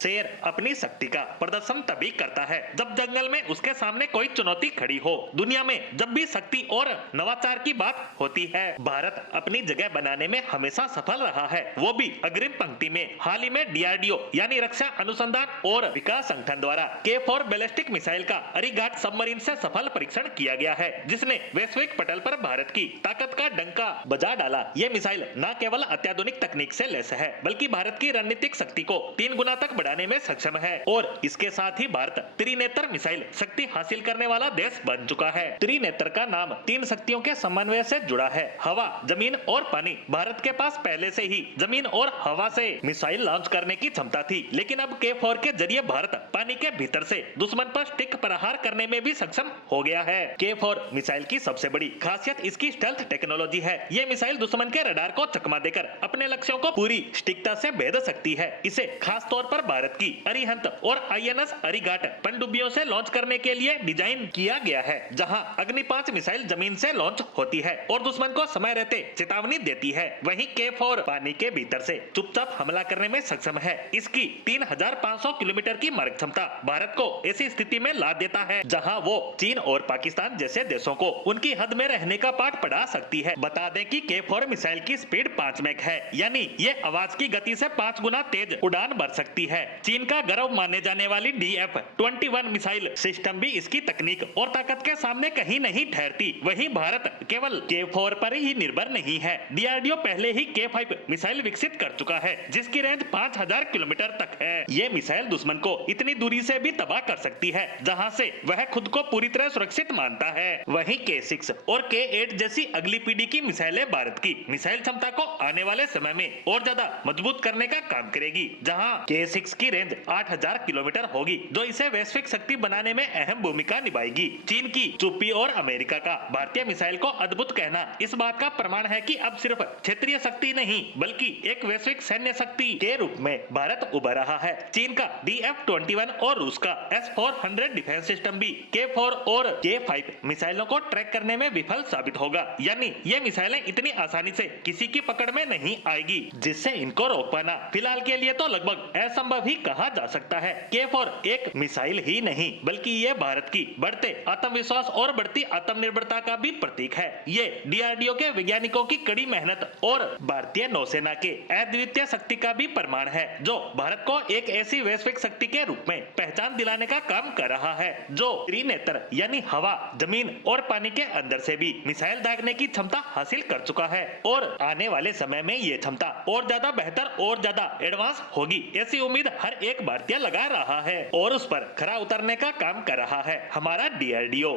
शेर अपनी शक्ति का प्रदर्शन तभी करता है जब जंगल में उसके सामने कोई चुनौती खड़ी हो। दुनिया में जब भी शक्ति और नवाचार की बात होती है, भारत अपनी जगह बनाने में हमेशा सफल रहा है, वो भी अग्रिम पंक्ति में। हाल ही में डीआरडीओ यानी रक्षा अनुसंधान और विकास संगठन द्वारा K4 बैलिस्टिक मिसाइल का अरीघाट सबमरीन से सफल परीक्षण किया गया है, जिसने वैश्विक पटल पर भारत की ताकत का डंका बजा डाला। ये मिसाइल न केवल अत्याधुनिक तकनीक से लैस है, बल्कि भारत की रणनीतिक शक्ति को 3 गुना तक बढ़ाने में सक्षम है और इसके साथ ही भारत त्रिनेत्र मिसाइल शक्ति हासिल करने वाला देश बन चुका है। त्रिनेत्र का नाम 3 शक्तियों के समन्वय से जुड़ा है, हवा, जमीन और पानी। भारत के पास पहले से ही जमीन और हवा से मिसाइल लॉन्च करने की क्षमता थी, लेकिन अब K4 के जरिए भारत पानी के भीतर से दुश्मन पर स्टिक प्रहार करने में भी सक्षम हो गया है। K4 मिसाइल की सबसे बड़ी खासियत इसकी स्टेल्थ टेक्नोलॉजी है। ये मिसाइल दुश्मन के रडार को चकमा देकर अपने लक्ष्यों को पूरी सटीकता से भेद सकती है। इसे खास तौर पर भारत की अरिहंत और INS अरीघाट पनडुब्बियों से लॉन्च करने के लिए डिजाइन किया गया है, जहां अग्नि 5 मिसाइल जमीन से लॉन्च होती है और दुश्मन को समय रहते चेतावनी देती है। वहीं K4 पानी के भीतर से चुपचाप हमला करने में सक्षम है। इसकी 3500 किलोमीटर की मारक क्षमता भारत को ऐसी स्थिति में ला देता है जहां वो चीन और पाकिस्तान जैसे देशों को उनकी हद में रहने का पाठ पढ़ा सकती है। बता दें कि K4 मिसाइल की स्पीड 5 मैक है, यानी ये आवाज की गति से 5 गुना तेज उड़ान भर सकती है। चीन का गर्व माने जाने वाली DF-21 मिसाइल सिस्टम भी इसकी तकनीक और ताकत के सामने कहीं नहीं ठहरती। वहीं भारत केवल K4 पर ही निर्भर नहीं है। DRDO पहले ही K5 मिसाइल विकसित कर चुका है, जिसकी रेंज 5000 किलोमीटर तक है। ये मिसाइल दुश्मन को इतनी दूरी से भी तबाह कर सकती है जहां से वह खुद को पूरी तरह सुरक्षित मानता है। वहीं K6 और K8 जैसी अगली पीढ़ी की मिसाइलें भारत की मिसाइल क्षमता को आने वाले समय में और ज्यादा मजबूत करने का काम करेगी, जहां K6 की रेंज 8000 किलोमीटर होगी, जो इसे वैश्विक शक्ति बनाने में अहम भूमिका निभाएगी। चीन की चुप्पी और अमेरिका का भारतीय मिसाइल को अद्भुत कहना इस बात का प्रमाण है कि अब सिर्फ क्षेत्रीय शक्ति नहीं, बल्कि एक वैश्विक सैन्य शक्ति के रूप में भारत उभर रहा है। चीन का DF-21 और रूस का S-400 डिफेंस सिस्टम भी K4 और K5 मिसाइलों को ट्रैक करने में विफल साबित होगा, यानी ये मिसाइलें इतनी आसानी से किसी की पकड़ में नहीं आएगी जिससे इनको रोक पाना फिलहाल के लिए तो लगभग असंभव ही कहा जा सकता है। K4 एक मिसाइल ही नहीं, बल्कि ये भारत की बढ़ते आत्मविश्वास और बढ़ती आत्मनिर्भरता का भी प्रतीक है। ये DRDO के वैज्ञानिकों की कड़ी मेहनत और भारतीय नौसेना के अद्वितीय शक्ति का भी प्रमाण है, जो भारत को एक ऐसी वैश्विक शक्ति के रूप में पहचान दिलाने का काम कर रहा है, जो त्रिनेत्र यानी हवा, जमीन और पानी के अंदर से भी मिसाइल दागने की क्षमता हासिल कर चुका है। और आने वाले समय में ये क्षमता और ज्यादा बेहतर और ज्यादा एडवांस होगी, ऐसी उम्मीद हर एक भारतीय लगा रहा है और उस पर खरा उतरने का काम कर रहा है हमारा DRDO।